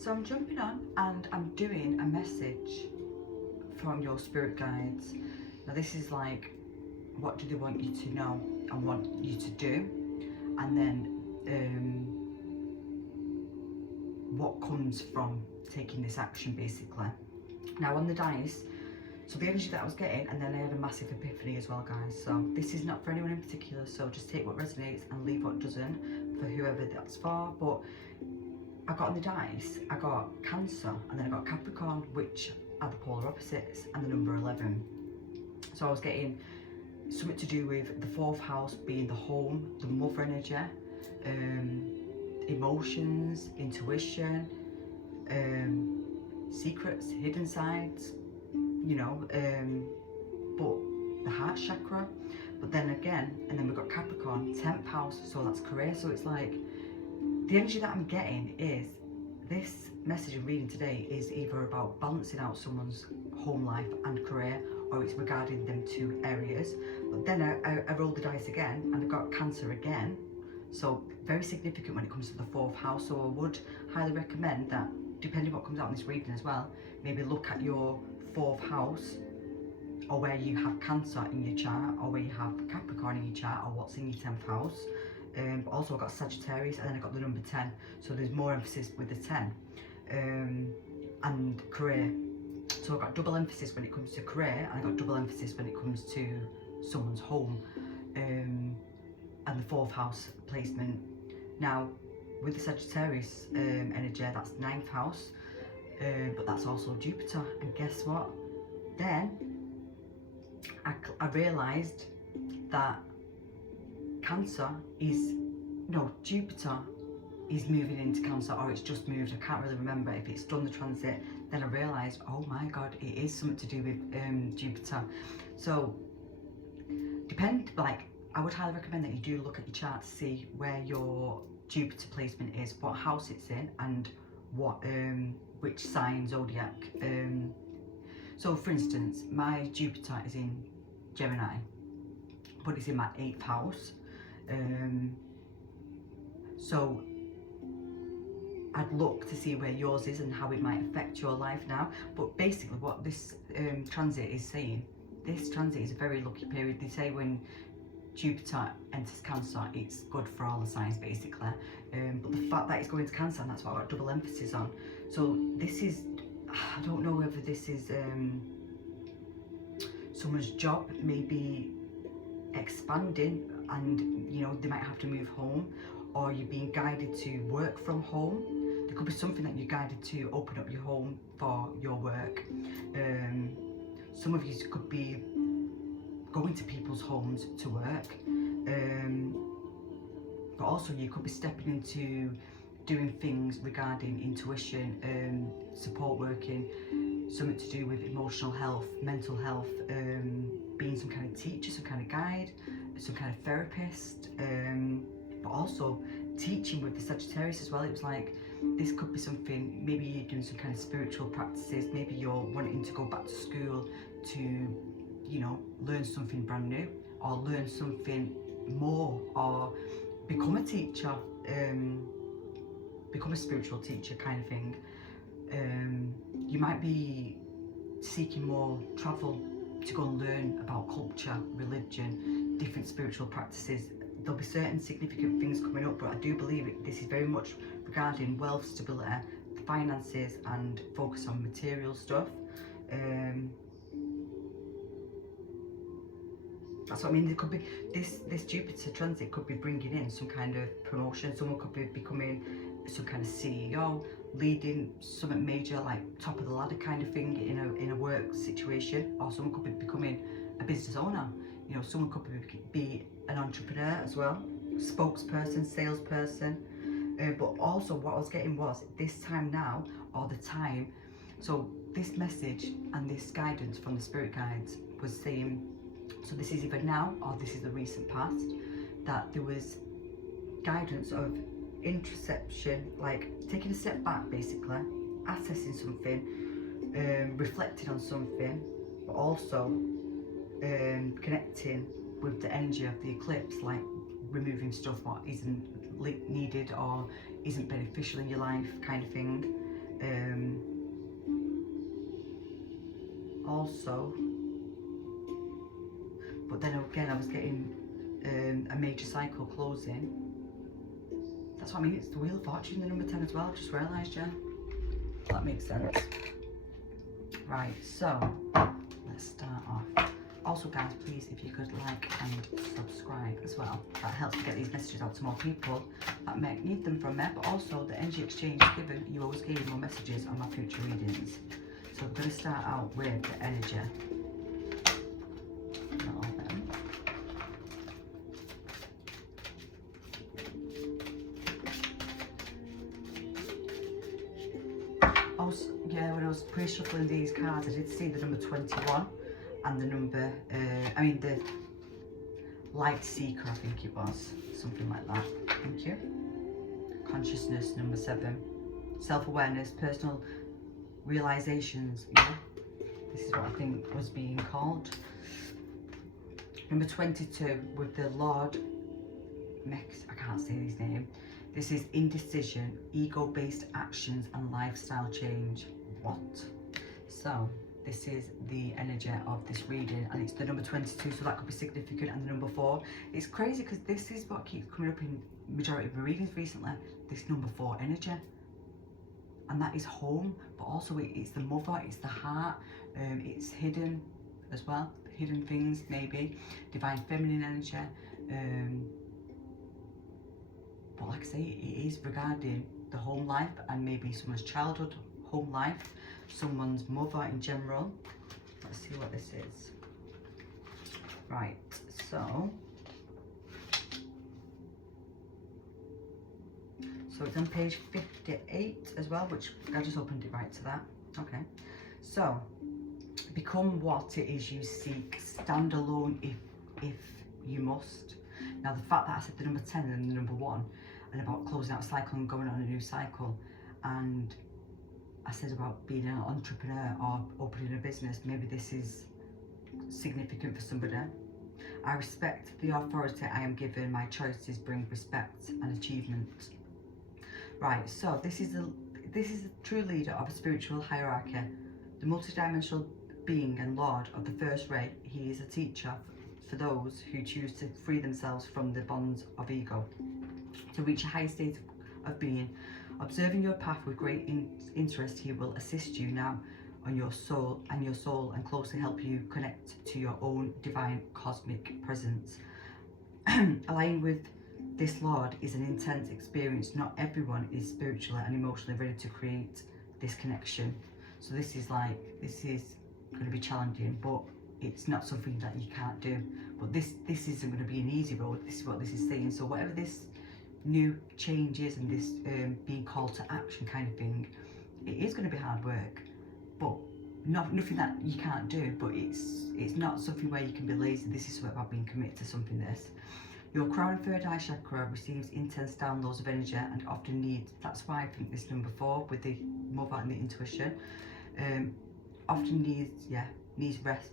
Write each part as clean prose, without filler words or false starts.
So I'm jumping on and I'm doing a message from your spirit guides. Now this is like, what do they want you to know and want you to do, and then what comes from taking this action basically. Now on the dice, so the energy that I was getting, and then I had a massive epiphany as well, guys. So this is not for anyone in particular, so just take what resonates and leave what doesn't for whoever that's for. But I got on the dice, I got Cancer and then I got Capricorn, which are the polar opposites, and the number 11. So I was getting something to do with the 4th house being the home, the mother energy, emotions, intuition, secrets, hidden sides, you know, but the heart chakra. But then again, and then we've got Capricorn, 10th house, so that's career. So it's like, the energy that I'm getting is, this message I'm reading today is either about balancing out someone's home life and career, or it's regarding them 2 areas. But then I rolled the dice again and I got Cancer again. So very significant when it comes to the 4th house. So I would highly recommend that, depending what comes out in this reading as well, maybe look at your 4th house, or where you have Cancer in your chart, or where you have Capricorn in your chart, or what's in your 10th house. But also I got Sagittarius, and then I got the number 10, so there's more emphasis with the 10, and career. So I got double emphasis when it comes to career, and I got double emphasis when it comes to someone's home, and the 4th house placement. Now with the Sagittarius energy, that's 9th house, but that's also Jupiter. And guess what? Then I realised that Cancer is, no, Jupiter is moving into Cancer, or it's just moved. I can't really remember if it's done the transit. Then I realised, oh my god, it is something to do with Jupiter. So I would highly recommend that you do look at your chart to see where your Jupiter placement is, what house it's in, and what which sign, zodiac. So for instance, my Jupiter is in Gemini, but it's in my 8th house. So I'd look to see where yours is and how it might affect your life now. But basically what this transit is saying, this transit is a very lucky period. They say when Jupiter enters Cancer, it's good for all the signs basically. But the fact that it's going to Cancer, and that's what I got double emphasis on. So this is, I don't know whether this is someone's job, maybe expanding, and you know, they might have to move home, or you're being guided to work from home. There could be something that you're guided to open up your home for your work. Some of you could be going to people's homes to work, but also you could be stepping into doing things regarding intuition, support working, something to do with emotional health, mental health, being some kind of teacher, some kind of guide, some kind of therapist, but also teaching with the Sagittarius as well. It was like, this could be something, maybe you're doing some kind of spiritual practices, maybe you're wanting to go back to school to, you know, learn something brand new, or learn something more, or become a teacher, become a spiritual teacher kind of thing. You might be seeking more travel to go and learn about culture, religion, different spiritual practices. There'll be certain significant things coming up, but I do believe this is very much regarding wealth, stability, finances, and focus on material stuff. That's what I mean. There could be this Jupiter transit could be bringing in some kind of promotion. Someone could be becoming some kind of CEO, leading something major, like top of the ladder kind of thing in a work situation, or someone could be becoming a business owner. You know, someone could be an entrepreneur as well, spokesperson, salesperson. But also what I was getting was this time now, or the time. So this message and this guidance from the spirit guides was saying, so this is either now or this is the recent past, that there was guidance of introspection, like taking a step back basically, assessing something, reflecting on something, but also connecting with the energy of the eclipse, like removing stuff what isn't needed or isn't beneficial in your life kind of thing. Also, but then again I was getting a major cycle closing. That's what I mean, it's the Wheel of Fortune, the number 10 as well. I've just realised, yeah. That makes sense. Right, so let's start off. Also guys, please, if you could like and subscribe as well. That helps to get these messages out to more people that may need them from me, but also the energy exchange given, you always gave more messages on my future readings. So I'm going to start out with the energy. Not all them. Also, yeah, when I was pre-shuffling these cards, I did see the number 21 and the number, the light seeker, I think it was, something like that. Thank you. Consciousness, number 7. Self-awareness, personal realizations, yeah. This is what I think was being called. Number 22 with the Lord, I can't say his name. This is indecision, ego-based actions and lifestyle change. What? So this is the energy of this reading, and it's the number 22, so that could be significant, and the number 4. It's crazy because this is what keeps coming up in majority of my readings recently, this number 4 energy. And that is home, but also it's the mother, it's the heart, it's hidden as well, hidden things maybe, divine feminine energy. But like I say, it is regarding the home life and maybe someone's childhood home life, someone's mother in general. Let's see what this is. Right, so it's on page 58 as well, which I just opened it right to that. Okay, so become what it is you seek. Stand alone if you must. Now the fact that I said the number 10 and the number 1 and about closing out a cycle and going on a new cycle, and I said about being an entrepreneur or opening a business, maybe this is significant for somebody. I respect the authority I am given. My choices bring respect and achievement. Right, so this is a true leader of a spiritual hierarchy, the multidimensional being and lord of the first ray. He is a teacher for those who choose to free themselves from the bonds of ego, to reach a high state of being. Observing your path with great interest, he will assist you now on your soul and closely help you connect to your own divine cosmic presence. Aligning with this Lord is an intense experience. Not everyone is spiritually and emotionally ready to create this connection. So this is going to be challenging, but it's not something that you can't do. But this isn't going to be an easy road. This is what this is saying. So whatever this new change is and this being called to action kind of thing, it is going to be hard work, but nothing that you can't do. But it's not something where you can be lazy. This is about being committed to something. Your crown and third eye chakra receives intense downloads of energy and often needs, that's why I think this number 4 with the mother and the intuition, often needs rest.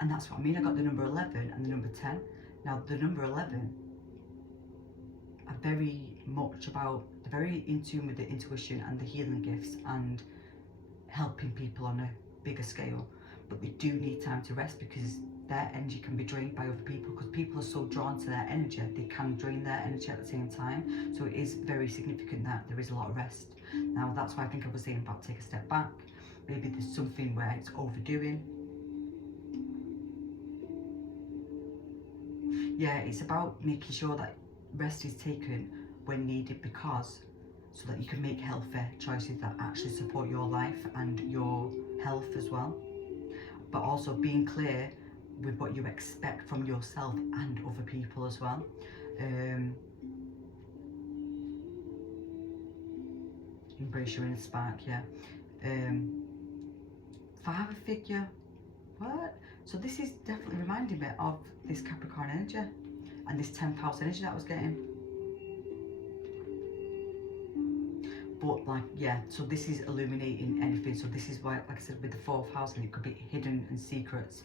And that's what I mean. I got the number 11 and the number 10. Now the number 11 are very much about, they're very in tune with the intuition and the healing gifts and helping people on a bigger scale. But they do need time to rest because their energy can be drained by other people, because people are so drawn to their energy, they can drain their energy at the same time. So it is very significant that there is a lot of rest. Now that's why I think I was saying about take a step back. Maybe there's something where it's overdoing. Yeah, it's about making sure that rest is taken when needed, because so that you can make healthy choices that actually support your life and your health as well. But also being clear with what you expect from yourself and other people as well. Embrace your inner spark, yeah. Father figure, what? So this is definitely reminding me of this Capricorn energy and this 10th house energy that I was getting. But like, yeah, so this is illuminating anything. So this is why, like I said, with the 4th house, and it could be hidden and secrets.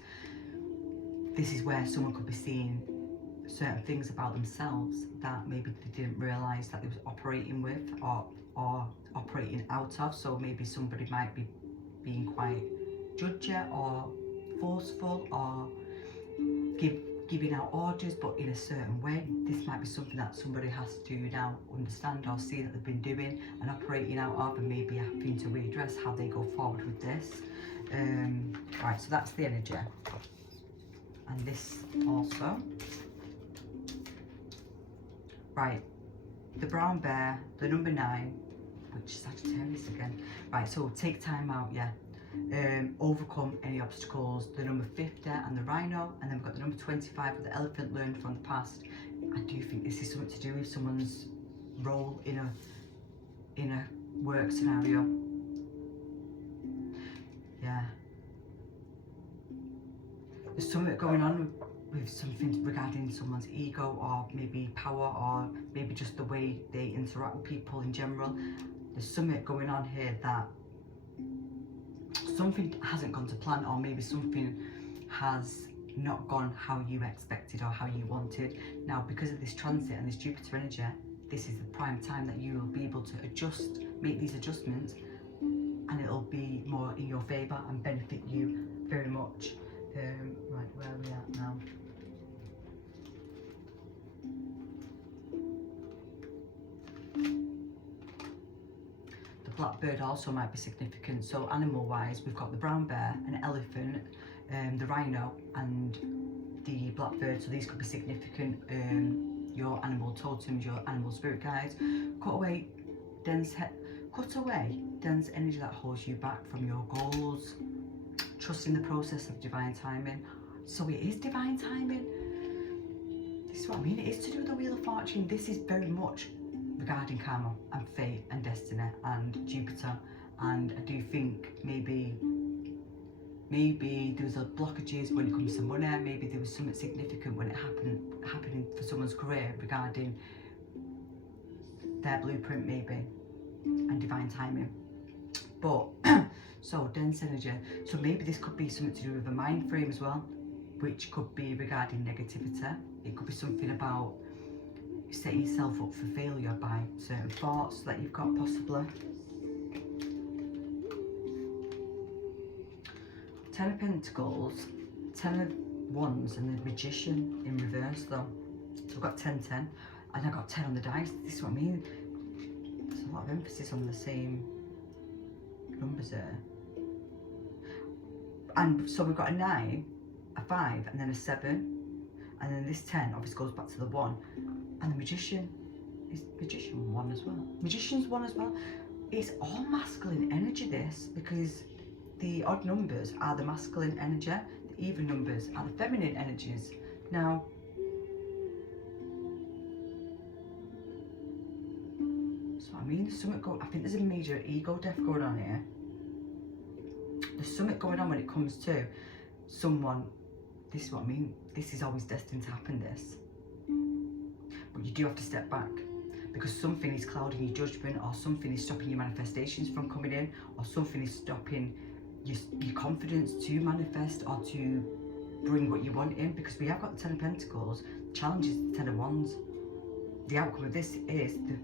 This is where someone could be seeing certain things about themselves that maybe they didn't realise that they was operating with or operating out of. So maybe somebody might be being quite judgy or forceful or giving out orders, but in a certain way. This might be something that somebody has to now understand or see that they've been doing and operating out of, and maybe having to readdress how they go forward with this. Right, so that's the energy. And this also. Right, the brown bear, the number 9, which is Sagittarius again. Right, so take time out, yeah. Overcome any obstacles, the number 50 and the rhino, and then we've got the number 25 with the elephant, learned from the past. I do think this is something to do with someone's role in a work scenario. Yeah, there's something going on with something regarding someone's ego, or maybe power, or maybe just the way they interact with people in general. There's something going on here that something hasn't gone to plan, or maybe something has not gone how you expected or how you wanted. Now, because of this transit and this Jupiter energy, this is the prime time that you will be able to adjust, make these adjustments, and it'll be more in your favour and benefit you very much. Right, where are we at now? Blackbird also might be significant. So animal wise, we've got the brown bear, an elephant, the rhino and the blackbird. So these could be significant. Your animal totems, your animal spirit guides. Cut away dense energy that holds you back from your goals. Trust in the process of divine timing. So it is divine timing. This is what I mean. It is to do with the Wheel of Fortune. This is very much regarding karma and fate and destiny and Jupiter. And I do think maybe there was a blockages when it comes to money. Maybe there was something significant when it happening for someone's career regarding their blueprint, maybe, and divine timing. But so dense energy. So maybe this could be something to do with a mind frame as well, which could be regarding negativity. It could be something about setting yourself up for failure by certain thoughts that you've got, possibly. 10 of Pentacles, 10 of Wands, and the Magician in reverse though. So I've got 10, 10, and I got 10 on the dice. This is what I mean. There's a lot of emphasis on the same numbers there. And so we've got a 9, a 5, and then a 7, and then this 10 obviously goes back to the 1. And the Magician, is Magician 1 as well? Magician's 1 as well. It's all masculine energy, this, because the odd numbers are the masculine energy, the even numbers are the feminine energies. Now, so I mean, there's something I think there's a major ego death going on here. There's something going on when it comes to someone. This is what I mean. This is always destined to happen, this. But you do have to step back, because something is clouding your judgment, or something is stopping your manifestations from coming in, or something is stopping your confidence to manifest or to bring what you want in. Because we have got the 10 of Pentacles, the challenge is the 10 of Wands. The outcome of this is the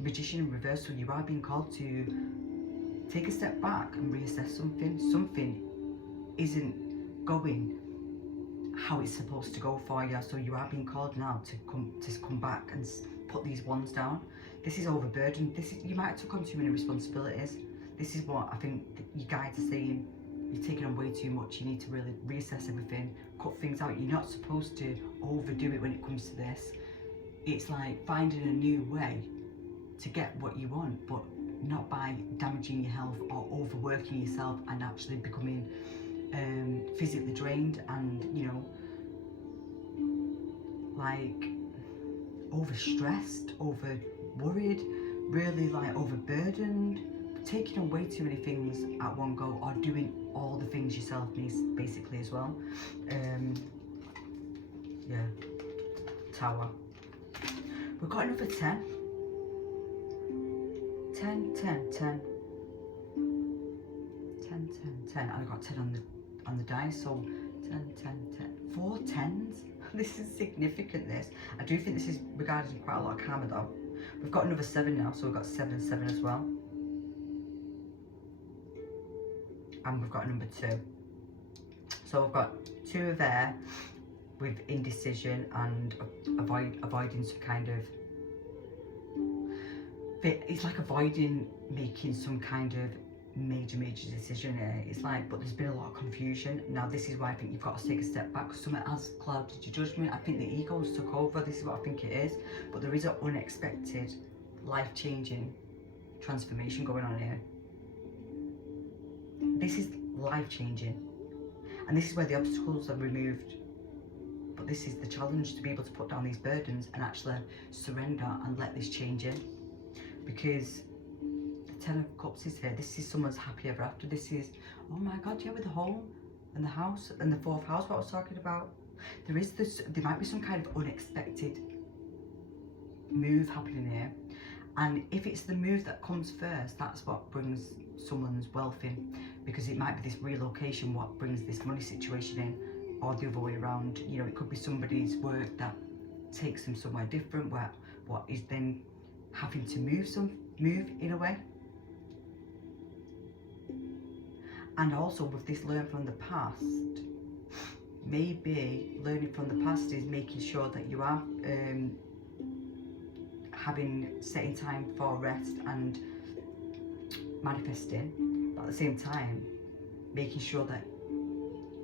Magician in reverse. So you are being called to take a step back and reassess something. Something isn't going how it's supposed to go for you, so you are being called now to come back and put these ones down. This is overburdened. This is, you might have took on too many responsibilities. This is what I think your guides are saying. You're taking on way too much. You need to really reassess everything, cut things out. You're not supposed to overdo it when it comes to this. It's like finding a new way to get what you want, but not by damaging your health or overworking yourself and actually becoming physically drained and, you know, like overstressed, over worried, really like overburdened, taking on way too many things at one go, or doing all the things yourself, basically, as well. Yeah, Tower. We've got another 10. 10, 10, 10. 10, 10, 10. And I got 10 on the dice, so 10, 10, 10. 4 10s. This is significant, this. I do think this is regarding quite a lot of karma though. We've got another 7 now, so we've got 7, 7 as well. And we've got a number 2. So we've got 2 of air with indecision and avoiding some kind of... It's like avoiding making some kind of major decision here. It's like, but there's been a lot of confusion. Now this is why I think you've got to take a step back, because something has clouded your judgment. I think the ego's took over. This is what I think it is. But there is an unexpected, life-changing transformation going on here. This is life-changing. And this is where the obstacles are removed. But this is the challenge, to be able to put down these burdens and actually surrender and let this change in. Because the 10 of Cups is here. This is someone's happy ever after. This is, oh my God, yeah, with the home and the house and the 4th house, what I was talking about. There is this, there might be some kind of unexpected move happening here. And if it's the move that comes first, that's what brings someone's wealth in. Because it might be this relocation what brings this money situation in, or the other way around. You know, it could be somebody's work that takes them somewhere different, where what is then having to move in a way. And also with this learn from the past, maybe learning from the past is making sure that you are setting time for rest and manifesting, but at the same time making sure that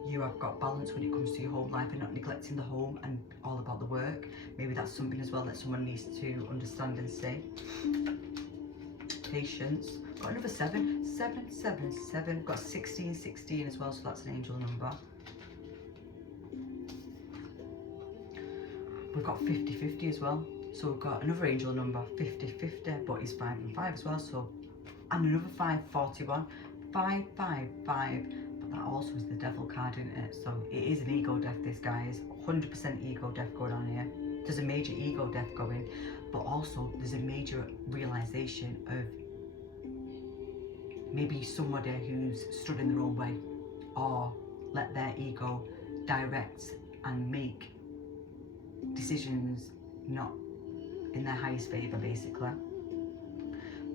you have got balance when it comes to your home life and not neglecting the home and all about the work. Maybe that's something as well that someone needs to understand and say. Patience. Got another 7, 7, 7, 7. Got 16, 16 as well, so that's an angel number. We've got 50, 50 as well. So we've got another angel number, 50, 50, but it's 5 and 5 as well. So, and another 5, 41. 5, 5, 5. That also is the devil card, isn't it? So it is an ego death, this guys. 100% ego death going on here. There's a major ego death going, but also there's a major realization of maybe somebody who's stood in their own way or let their ego direct and make decisions not in their highest favor, basically.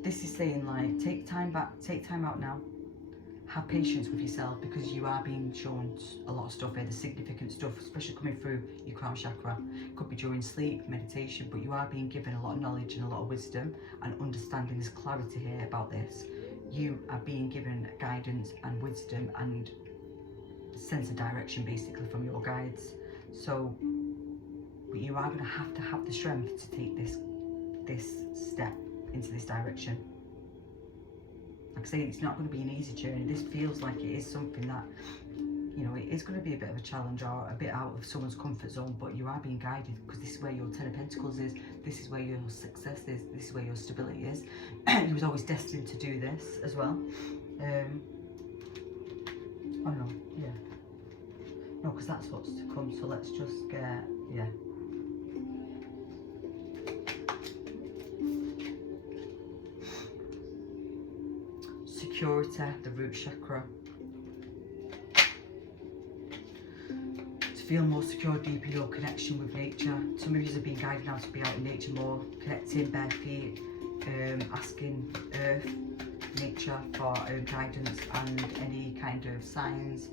This is saying, like, take time back, take time out now. Have patience with yourself, because you are being shown a lot of stuff here, the significant stuff, especially coming through your crown chakra. It could be during sleep, meditation, but you are being given a lot of knowledge and a lot of wisdom and understanding. There's clarity here about this. You are being given guidance and wisdom and sense of direction, basically, from your guides. So, but you are going to have the strength to take this step into this direction. Like I say, it's not going to be an easy journey. This feels like it is something that, you know, it is going to be a bit of a challenge or a bit out of someone's comfort zone, but you are being guided, because this is where your 10 of Pentacles is, this is where your success is, this is where your stability is. You was always destined to do this as well. Oh no, yeah. No, because that's what's to come, so let's just get, yeah. Security, the root chakra. To feel more secure, deep in your connection with nature. Some of you have been guided now to be out in nature more, connecting bare feet, asking earth, nature for guidance and any kind of signs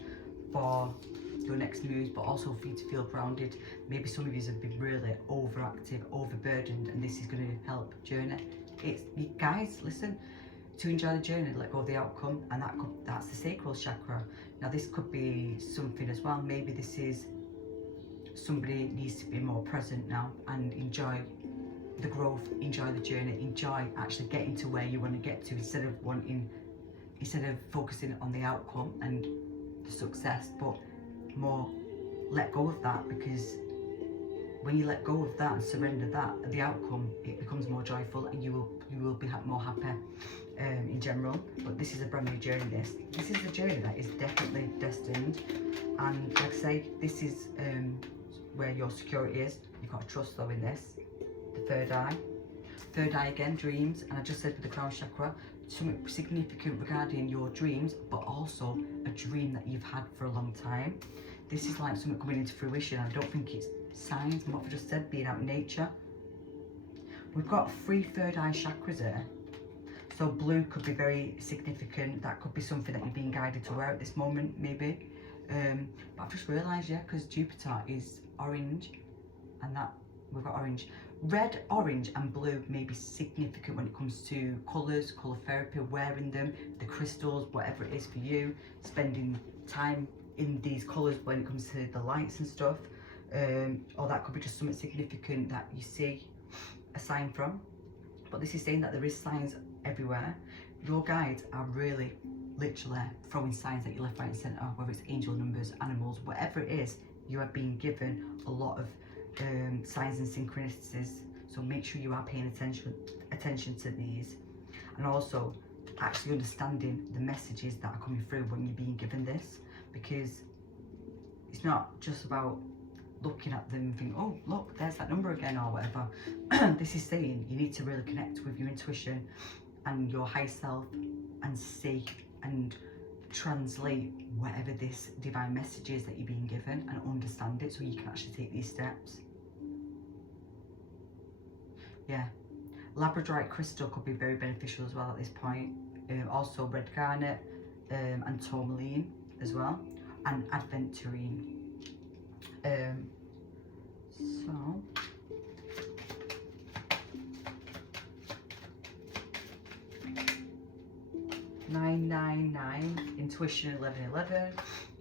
for your next moves, but also for you to feel grounded. Maybe some of you have been really overactive, overburdened, and this is going to help journey. It's, guys, listen. To enjoy the journey, let go of the outcome, and that's the sacral chakra. Now this could be something as well. Maybe this is somebody needs to be more present now and enjoy the growth, enjoy the journey, enjoy actually getting to where you want to get to, instead of focusing on the outcome and the success, but more let go of that, because when you let go of that and surrender that, the outcome, it becomes more joyful, and you will be more happy in general. But this is a brand new journey. This is a journey that is definitely destined, and like I say, this is where your security is. You've got to trust though in this. The third eye again, dreams, and I just said with the crown chakra, something significant regarding your dreams, but also a dream that you've had for a long time. This is like something coming into fruition. I don't think it's signs, and what I've just said, being out in nature. We've got 3 third eye chakras here. So blue could be very significant. That could be something that you're being guided to wear at this moment, maybe. But I've just realised, yeah, because Jupiter is orange, and that we've got orange. Red, orange and blue may be significant when it comes to colours, colour therapy, wearing them, the crystals, whatever it is for you, spending time in these colours when it comes to the lights and stuff. Or that could be just something significant that you see a sign from. But this is saying that there is signs everywhere. Your guides are really literally throwing signs at you left, right and centre, whether it's angel numbers, animals, whatever it is. You are being given a lot of signs and synchronicities, so make sure you are paying attention to these, and also actually understanding the messages that are coming through when you're being given this, because it's not just about looking at them and thinking, oh look, there's that number again or whatever. This is saying you need to really connect with your intuition and your high self and see and translate whatever this divine message is that you're being given, and understand it so you can actually take these steps. Yeah, labradorite crystal could be very beneficial as well at this point. Also red garnet and tourmaline as well, and aventurine. So 999, intuition 1111,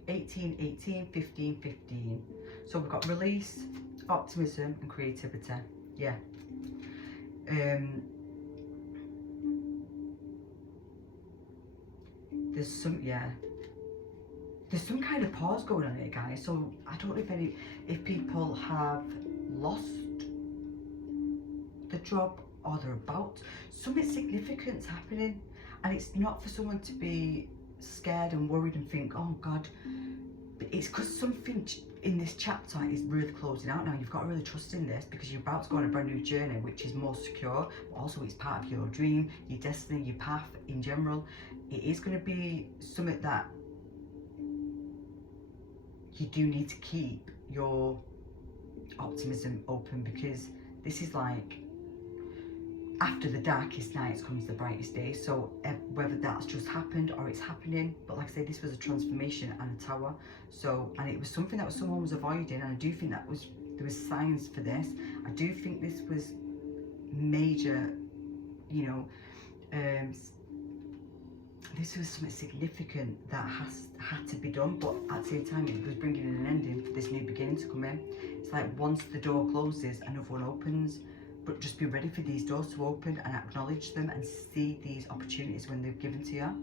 1818, 1515. So we've got release, optimism and creativity. Yeah. There's some kind of pause going on here, guys. So I don't know if people have lost the job or they're about something significant's happening, and it's not for someone to be scared and worried and think, oh God, but it's because something in this chapter is really closing out now. You've got to really trust in this, because you're about to go on a brand new journey which is more secure, but also it's part of your dream, your destiny, your path in general. It is going to be something that you do need to keep your optimism open, because this is like, after the darkest nights comes the brightest day. So whether that's just happened or it's happening, but like I say, this was a transformation and a tower. So, and it was something that someone was avoiding, and I do think that there was signs for this. I do think this was major, you know, this was something significant that had to be done, but at the same time it was bringing an ending for this new beginning to come in. It's like once the door closes, another one opens. But just be ready for these doors to open and acknowledge them and see these opportunities when they're given to you.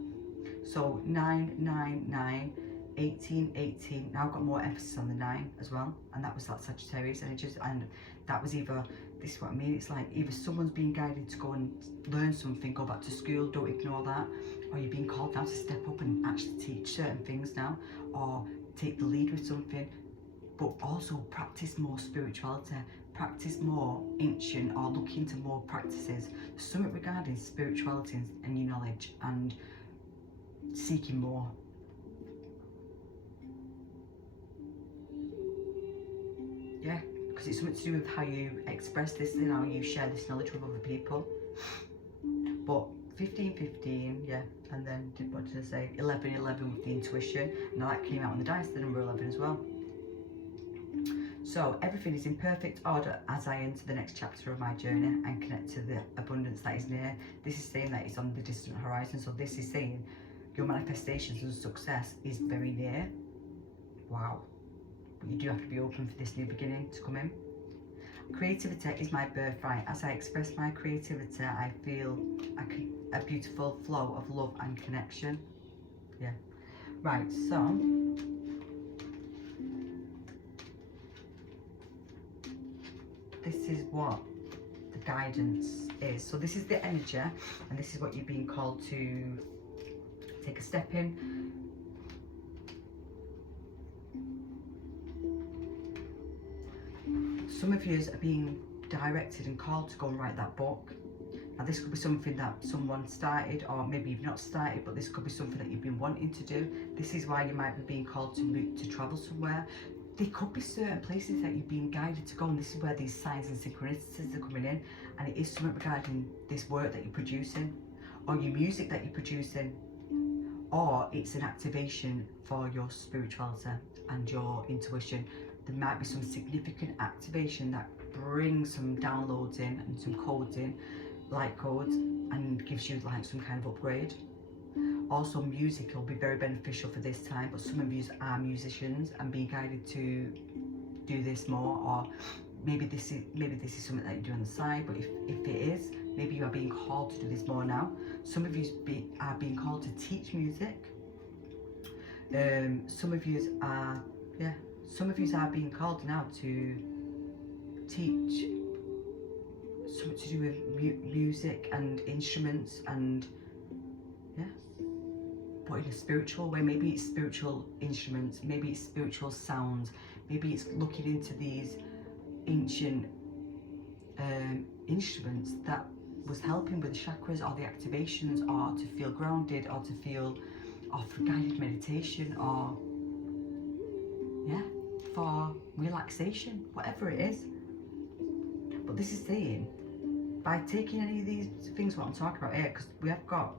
So 999, 1818. Now I've got more emphasis on the 9 as well, and that was that Sagittarius energies, and that was either, this is what I mean, it's like either someone's being guided to go and learn something, go back to school, don't ignore that, or you're being called now to step up and actually teach certain things now, or take the lead with something, but also practice more spirituality. Practice more ancient, or look into more practices. Something regarding spirituality and your knowledge, and seeking more. Yeah, because it's something to do with how you express this and how you share this knowledge with other people. But 1515, yeah, and then what did I say? 1111 with the intuition. Now that came out on the dice, the number 11 as well. So everything is in perfect order as I enter the next chapter of my journey and connect to the abundance that is near. This is saying that it's on the distant horizon. So this is saying your manifestations and success is very near. Wow. But you do have to be open for this new beginning to come in. Creativity is my birthright. As I express my creativity, I feel a beautiful flow of love and connection. Yeah. Right, so this is what the guidance is. So this is the energy, and this is what you're being called to take a step in. Some of you are being directed and called to go and write that book. Now this could be something that someone started, or maybe you've not started, but this could be something that you've been wanting to do. This is why you might be being called to travel somewhere. there could be certain places that you're being guided to go, and this is where these signs and synchronicities are coming in, and it is something regarding this work that you're producing, or your music that you're producing, or it's an activation for your spirituality and your intuition. There might be some significant activation that brings some downloads in and some codes in, light codes, and gives you like some kind of upgrade. Also, music will be very beneficial for this time, but some of you are musicians and being guided to do this more, or maybe this is something that you do on the side, but if it is, maybe you are being called to do this more now. Some of you are being called to teach music. Some of you are being called now to teach something to do with music and instruments, and but in a spiritual way. Maybe it's spiritual instruments, maybe it's spiritual sounds, maybe it's looking into these ancient instruments that was helping with the chakras or the activations, or to feel grounded, or to feel, or for guided meditation, or for relaxation, whatever it is. But this is saying, by taking any of these things what I'm talking about here, because we have got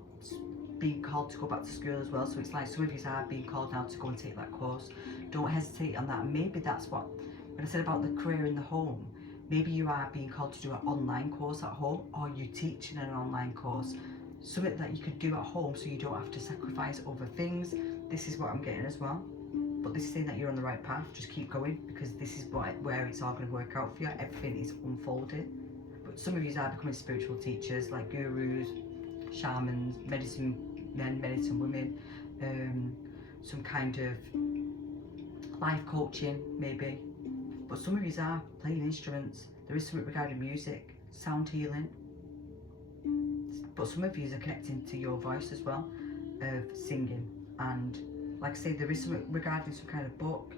being called to go back to school as well, so it's like some of you are being called now to go and take that course. Don't hesitate on that. And maybe that's what, when I said about the career in the home, maybe you are being called to do an online course at home, or you teaching an online course, something that you could do at home so you don't have to sacrifice other things. This is what I'm getting as well. But this is saying that you're on the right path. Just keep going, because this is where it's all going to work out for you. Everything is unfolding. But some of you are becoming spiritual teachers, like gurus, shamans, medicine men, medicine women, some kind of life coaching maybe. But some of you are playing instruments. There is something regarding music, sound healing. But some of you are connecting to your voice as well, of singing. And like I say, there is something regarding some kind of book.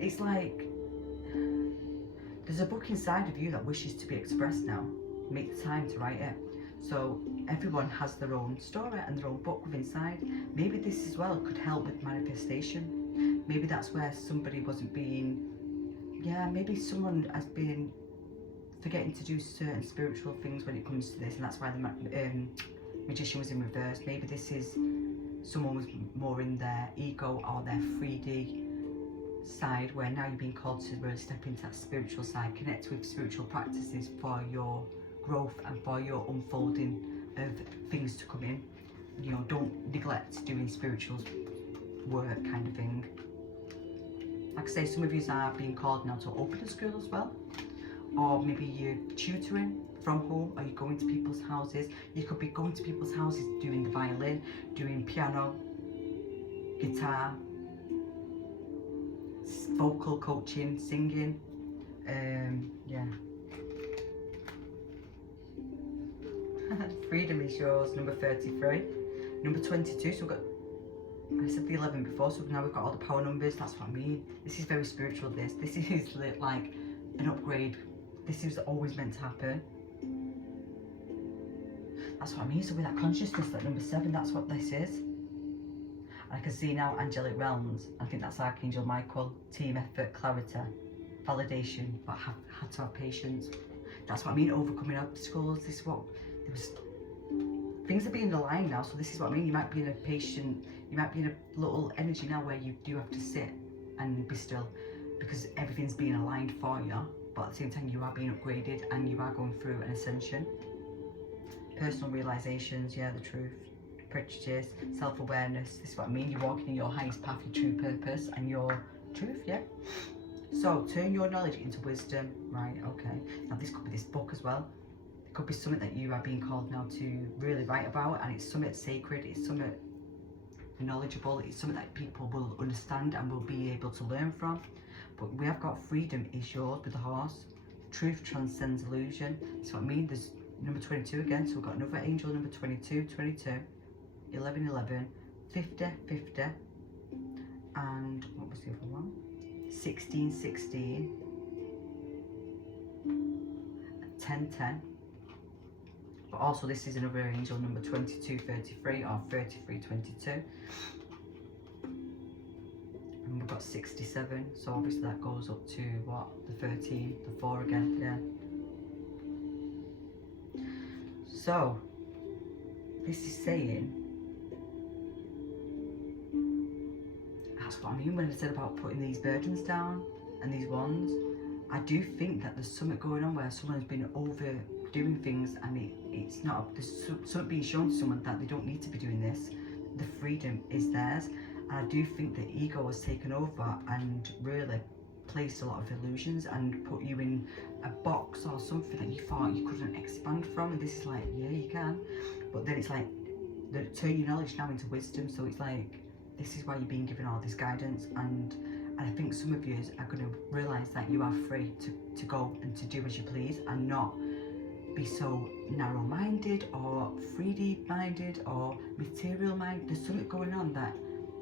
It's like there's a book inside of you that wishes to be expressed now. Make the time to write it. So everyone has their own story and their own book within inside. Maybe this as well could help with manifestation. Maybe that's where somebody wasn't being, maybe someone has been forgetting to do certain spiritual things when it comes to this, and that's why the magician was in reverse. Maybe this is someone was more in their ego or their 3D side, where now you're being called to really step into that spiritual side, connect with spiritual practices for your growth and for your unfolding of things to come in. You know, don't neglect doing spiritual work kind of thing. Like I say, some of you are being called now to open a school as well, or maybe you're tutoring from home, or you're going to people's houses. You could be going to people's houses doing the violin, doing piano, guitar, vocal coaching, singing, Freedom is yours, number 33. Number 22, so we've got, I said the 11 before, so now we've got all the power numbers. That's what I mean. This is very spiritual, this is like an upgrade. This is always meant to happen. That's what I mean. So with that consciousness, like number 7, that's what this is. I can see now angelic realms. I think that's Archangel Michael. Team effort, clarity, validation, but had to have patience. That's what I mean, overcoming obstacles. This is what, things are being aligned now, so this is what I mean. You might be in a patient, you might be in a little energy now where you do have to sit and be still, because everything's being aligned for you, but at the same time you are being upgraded and you are going through an ascension. Personal realizations, the truth, prejudice, self-awareness. This is what I mean. You're walking in your highest path, your true purpose and your truth, So turn your knowledge into wisdom, right? Okay. Now this could be this book as well. It could be something that you are being called now to really write about, and it's something sacred, it's something knowledgeable, it's something that people will understand and will be able to learn from. But we have got freedom is yours with the horse. Truth transcends illusion. That's what I mean. There's number 22 again, so we've got another angel, number 22, 22, 11, 11, 50, 50, and what was the other one? 16, 16, 10, 10. But also this is another angel, number 22, 33, or 33, 22. we've got 67, so obviously that goes up to what, the 13, the 4 again, yeah. So this is saying, that's what I mean when I said about putting these burdens down and these ones. I do think that there's something going on where someone's been overdoing things, and it's not, there's something being shown to someone that they don't need to be doing this. The freedom is theirs. And I do think the ego has taken over and really placed a lot of illusions and put you in a box or something that you thought you couldn't expand from. And this is like, yeah, you can. But then it's like, turn your knowledge now into wisdom. So it's like, this is why you're being given all this guidance. And I think some of you are going to realise that you are free to go and to do as you please, and not be so narrow-minded or 3D-minded or material-minded. There's something going on that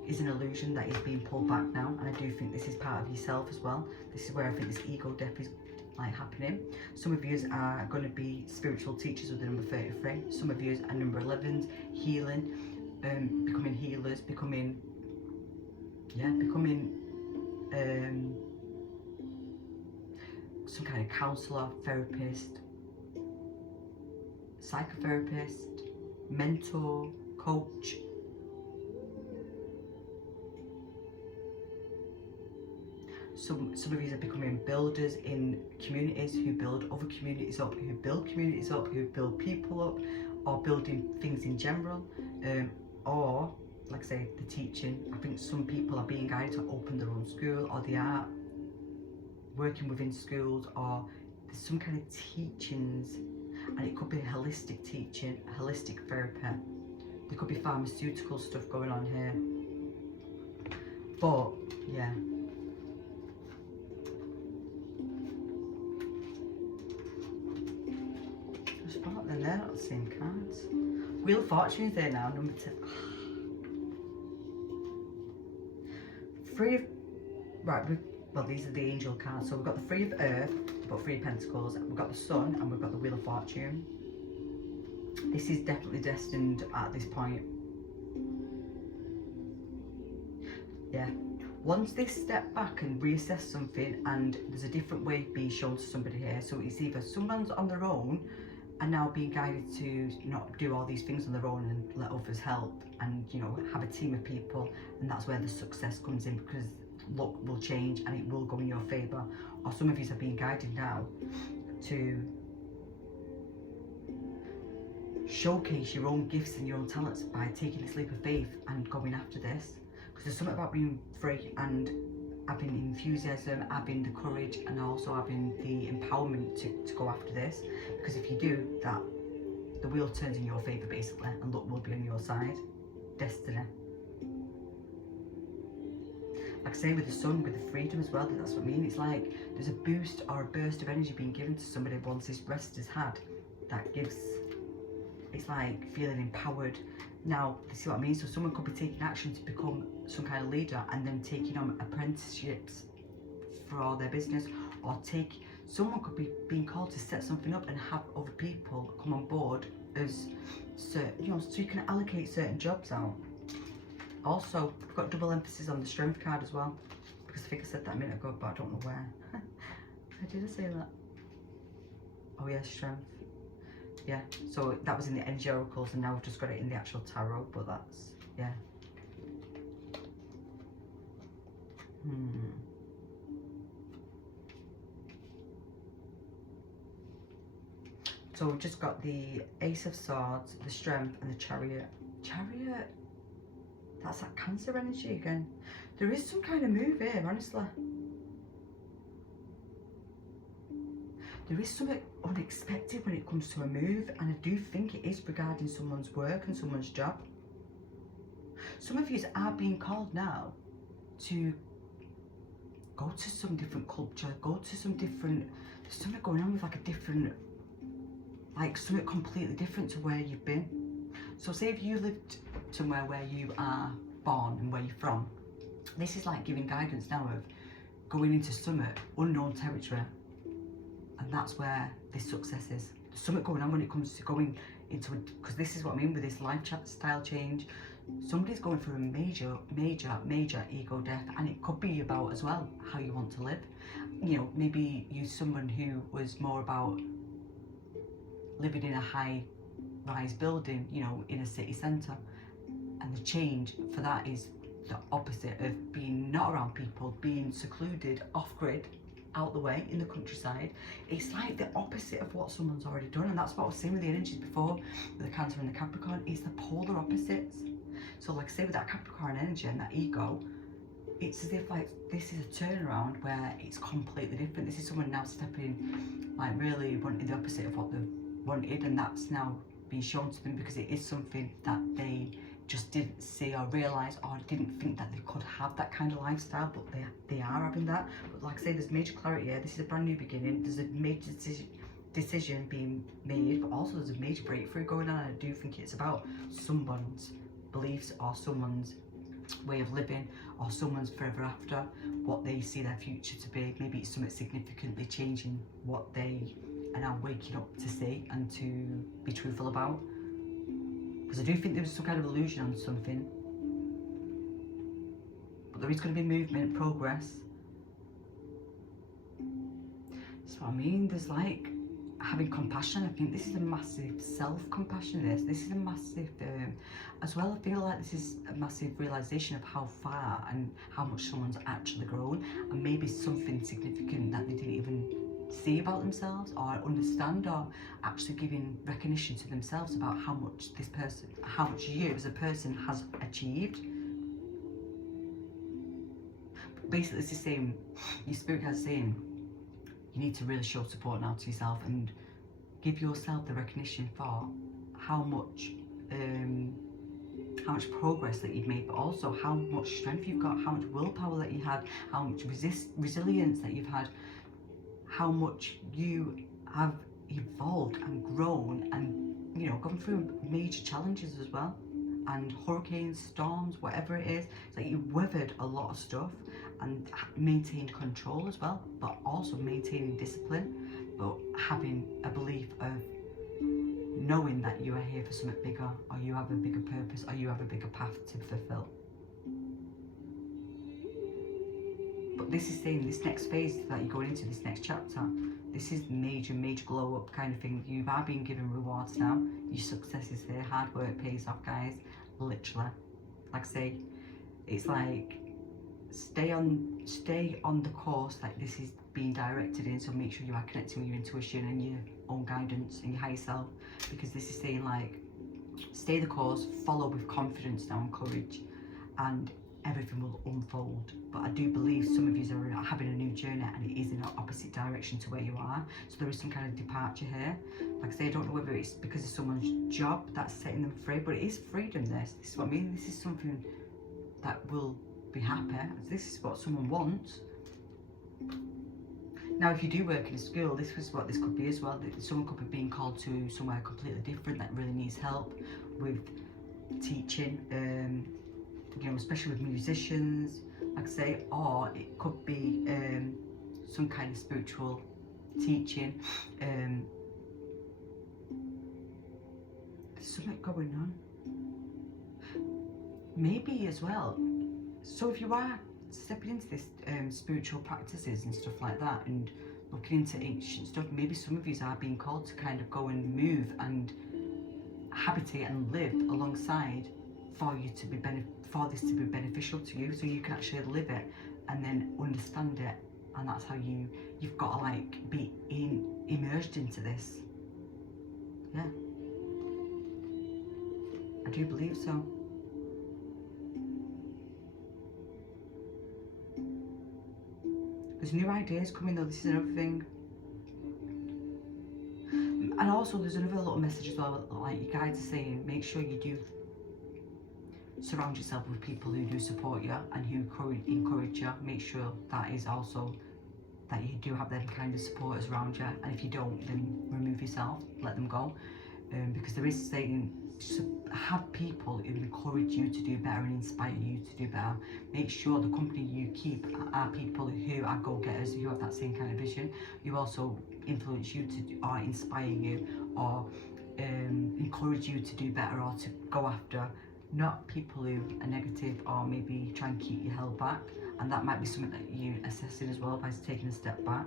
is an illusion that is being pulled back now, and I do think this is part of yourself as well. This is where I think this ego death is like happening. Some of you are going to be spiritual teachers with the number 33. Some of you are number 11s, healing, becoming healers, becoming some kind of counsellor, therapist, psychotherapist, mentor, coach. Some of you are becoming builders in communities, who build other communities up, who build communities up, who build people up, or building things in general, or like I say, the teaching. I think some people are being guided to open their own school, or they are working within schools, or there's some kind of teachings, and it could be holistic teaching, holistic therapy. There could be pharmaceutical stuff going on here. But yeah, then they're not the same cards. Wheel of Fortune is there now, number 10. Well, these are the angel cards. So we've got the Three of Earth, we've got Three of Pentacles, we've got the Sun, and we've got the Wheel of Fortune. This is definitely destined at this point. Yeah. Once they step back and reassess something, and there's a different way being shown to somebody here. So it's either someone's on their own and now being guided to not do all these things on their own and let others help, and you know, have a team of people, and that's where the success comes in, because luck will change and it will go in your favour. Or some of you are being guided now to showcase your own gifts and your own talents by taking this leap of faith and going after this, because there's something about being free and having enthusiasm, having the courage, and also having the empowerment to go after this. Because if you do that, the wheel turns in your favour basically, and luck will be on your side. Destiny. Like I say, with the Sun, with the freedom as well, that's what I mean. It's like there's a boost or a burst of energy being given to somebody once this rest is had. That gives, it's like feeling empowered. Now, you see what I mean? So someone could be taking action to become some kind of leader, and then taking on apprenticeships for all their business, or someone could be being called to set something up and have other people come on board as, so you can allocate certain jobs out. Also, we've got double emphasis on the Strength card as well, because I think I said that a minute ago, but I don't know where. How did I say that? Oh yeah, Strength. Yeah, so that was in the Energy Oracles, and now we've just got it in the actual tarot, but that's, yeah. So we've just got the Ace of Swords, the Strength, and the Chariot. Chariot, that's that Cancer energy again. There is some kind of move here, honestly. There is something unexpected when it comes to a move, and I do think it is regarding someone's work and someone's job. Some of you are being called now to go to some different culture, go to some different, there's something going on with like a different, like something completely different to where you've been. So say if you lived somewhere where you are born and where you're from, this is like giving guidance now of going into some unknown territory. And that's where this success is. There's something going on when it comes to going into because this is what I mean with this lifestyle change. Somebody's going through a major ego death, and it could be about as well how you want to live. You know, maybe you're someone who was more about living in a high rise building, you know, in a city centre, and the change for that is the opposite of being not around people, being secluded, off grid, out the way in the countryside. It's like the opposite of what someone's already done, and that's what I was saying with the energies before, with the Cancer and the Capricorn. It's the polar opposites. So like say with that Capricorn energy and that ego, it's as if like this is a turnaround where it's completely different. This is someone now stepping, like really wanting the opposite of what they wanted, and that's now being shown to them because it is something that they just didn't see or realise, or didn't think that they could have that kind of lifestyle, but they are having that. But like I say, there's major clarity here. This is a brand new beginning. There's a major decision being made, but also there's a major breakthrough going on. And I do think it's about someone's beliefs or someone's way of living or someone's forever after, what they see their future to be. Maybe it's something significantly changing what they are now waking up to see and to be truthful about. Because I do think there was some kind of illusion on something, but there is going to be movement, progress. That's what I mean. There's like having compassion. I think this is a massive self-compassion. This is a massive as well. I feel like this is a massive realization of how far and how much someone's actually grown, and maybe something significant that they didn't even see about themselves or understand, or actually giving recognition to themselves about how much this person, how much you as a person has achieved. But basically it's the same, your spirit guides saying you need to really show support now to yourself and give yourself the recognition for how much progress that you've made, but also how much strength you've got, how much willpower that you had, how much resilience that you've had, how much you have evolved and grown, and you know, gone through major challenges as well, and hurricanes, storms, whatever it is. It's like you weathered a lot of stuff and maintained control as well, but also maintaining discipline, but having a belief of knowing that you are here for something bigger, or you have a bigger purpose, or you have a bigger path to fulfill. But this is saying this next phase that you're going into, this next chapter, this is major glow up kind of thing. You are being given rewards now. Your success is there. Hard work pays off, guys. Literally. Like I say, it's like stay on the course that this is being directed in. So make sure you are connecting with your intuition and your own guidance and your higher self, because this is saying like stay the course, follow with confidence now and courage, and everything will unfold. But I do believe some of you are having a new journey, and it is in an opposite direction to where you are. So there is some kind of departure here. Like I say, I don't know whether it's because of someone's job that's setting them free, but it is freedom. This is what I mean. This is something that will be happy. This is what someone wants. Now, if you do work in a school, this is what this could be as well. Someone could be being called to somewhere completely different that really needs help with teaching, you know, especially with musicians, like I say, or it could be some kind of spiritual teaching. There's something going on. Maybe as well. So if you are stepping into this spiritual practices and stuff like that, and looking into ancient stuff, maybe some of you are being called to kind of go and move and habitate and live alongside for you to be for this to be beneficial to you, so you can actually live it and then understand it, and that's how you've got to like be immersed into this. Yeah, I do believe so. There's new ideas coming though, this is another thing. And also there's another little message as well, like your guides are saying, make sure you do surround yourself with people who do support you and who encourage you. Make sure that is also, that you do have them kind of supporters around you, and if you don't, then remove yourself, let them go. Because there is saying, have people who encourage you to do better and inspire you to do better. Make sure the company you keep are people who are go-getters, who have that same kind of vision, who also influence you to do, or inspire you, or encourage you to do better, or to go after not people who are negative or maybe try and keep you held back. And that might be something that you're assessing as well by taking a step back.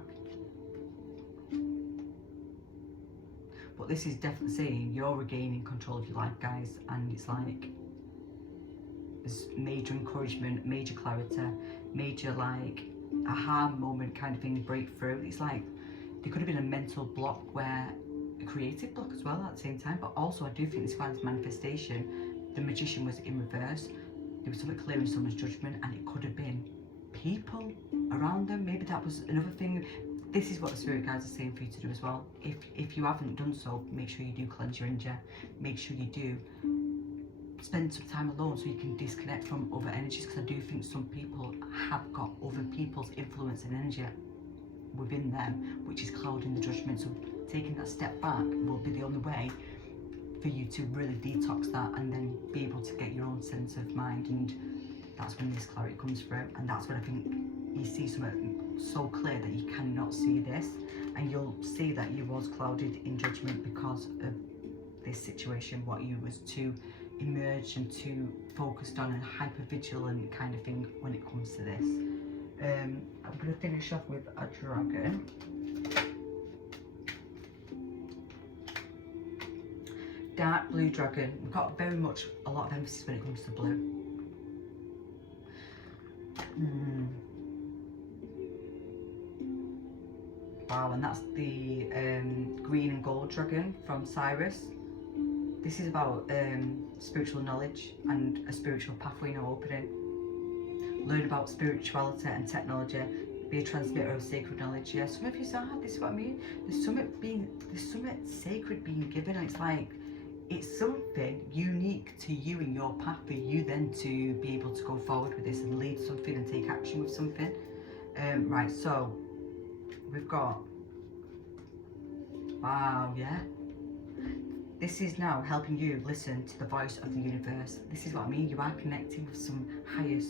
But this is definitely saying you're regaining control of your life, guys, and it's like there's major encouragement, major clarity, major like aha moment kind of thing, breakthrough. It's like there could have been a mental block, where a creative block as well at the same time. But also I do think this finds manifestation. The magician was in reverse. There was something clearing someone's judgment, and it could have been people around them. Maybe that was another thing. This is what the spirit guides are saying for you to do as well. If you haven't done so, make sure you do cleanse your energy. Make sure you do spend some time alone so you can disconnect from other energies, because I do think some people have got other people's influence and energy within them, which is clouding the judgment. So taking that step back will be the only way for you to really detox that, and then be able to get your own sense of mind. And that's when this clarity comes through, and that's when I think you see something so clear that you cannot see this, and you'll see that you was clouded in judgment because of this situation, what you was too immersed and too focused on and hyper vigilant kind of thing when it comes to this. I'm going to finish off with a dragon. Dark blue dragon. We've got very much a lot of emphasis when it comes to blue. Wow, and that's the green and gold dragon from Cyrus. This is about spiritual knowledge and a spiritual pathway now opening. Learn about spirituality and technology. Be a transmitter of sacred knowledge. Yeah, some of you say, this is what I mean. There's something sacred being given, and it's like, it's something unique to you in your path for you then to be able to go forward with this and lead something and take action with something. Right, so we've got, wow, yeah. This is now helping you listen to the voice of the universe. This is what I mean. You are connecting with some higher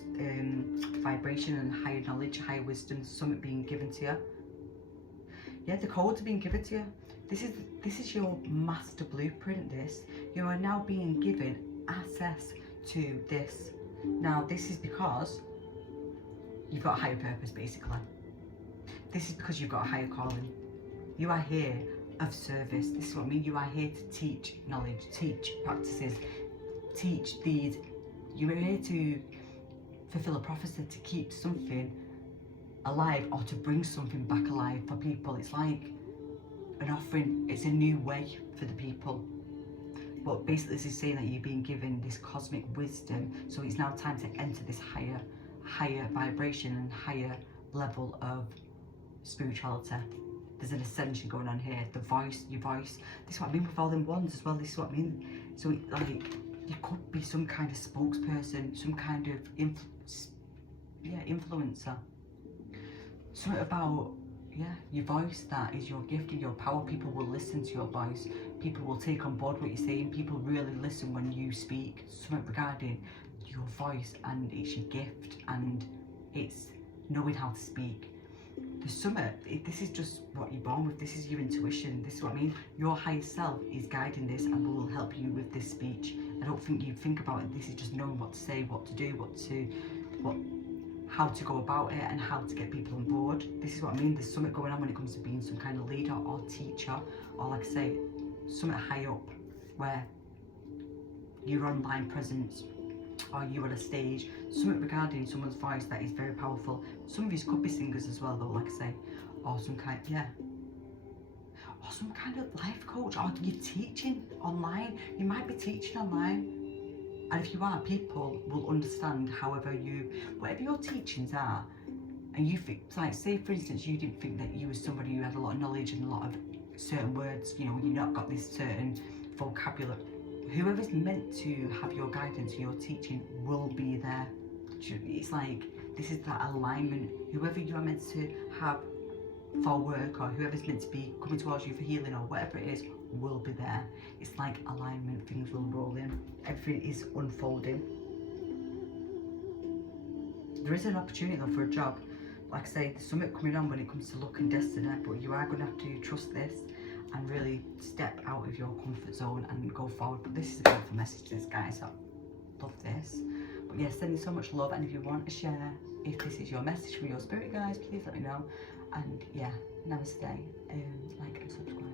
vibration and higher knowledge, higher wisdom, something being given to you. Yeah, the codes are being given to you. This is your master blueprint. This, you are now being given access to this. Now, this is because you've got a higher purpose, basically. This is because you've got a higher calling. You are here of service. This is what I mean. You are here to teach knowledge, teach practices, teach these. You are here to fulfill a prophecy, to keep something alive or to bring something back alive for people. It's like an offering. It's a new way for the people. But basically this is saying that you're being given this cosmic wisdom, so it's now time to enter this higher vibration and higher level of spirituality. There's an ascension going on here. The voice, your voice. This is what I mean with all them wands as well. This is what I mean. So it, like, you could be some kind of spokesperson, some kind of influencer. Something about, your voice, that is your gift and your power. People will listen to your voice. People will take on board what you're saying. People really listen when you speak. Something regarding your voice, and it's your gift, and it's knowing how to speak. There's something, this is just what you're born with. This is your intuition. This is what I mean. Your higher self is guiding this and will help you with this speech. I don't think you think about it. This is just knowing what to say, what to do, how to go about it, and how to get people on board. This is what I mean. There's something going on when it comes to being some kind of leader or teacher, or like I say, something high up where your online presence, or you on a stage, something regarding someone's voice that is very powerful. Some of you could be singers as well, though, like I say, or some kind, or some kind of life coach, or you're teaching online. You might be teaching online, and if you are, people will understand. However, whatever your teachings are, and you think, like, say for instance, you didn't think that you were somebody who had a lot of knowledge and a lot of certain words, you've not got this certain vocabulary. Whoever's meant to have your guidance, your teaching, will be there. It's like, this is that alignment. Whoever you are meant to have for work, or whoever's meant to be coming towards you for healing, or whatever it is, will be there. It's like alignment. Things will roll in. Everything is unfolding. There is an opportunity though for a job. Like I say, there's something coming on when it comes to luck and destiny, but you are going to have to trust this and really step out of your comfort zone and go forward. But this is a beautiful message to this guy. So love this. But yeah, sending so much love, and if you want to share, if this is your message from your spirit guides, please let me know. And yeah, namaste, like and subscribe.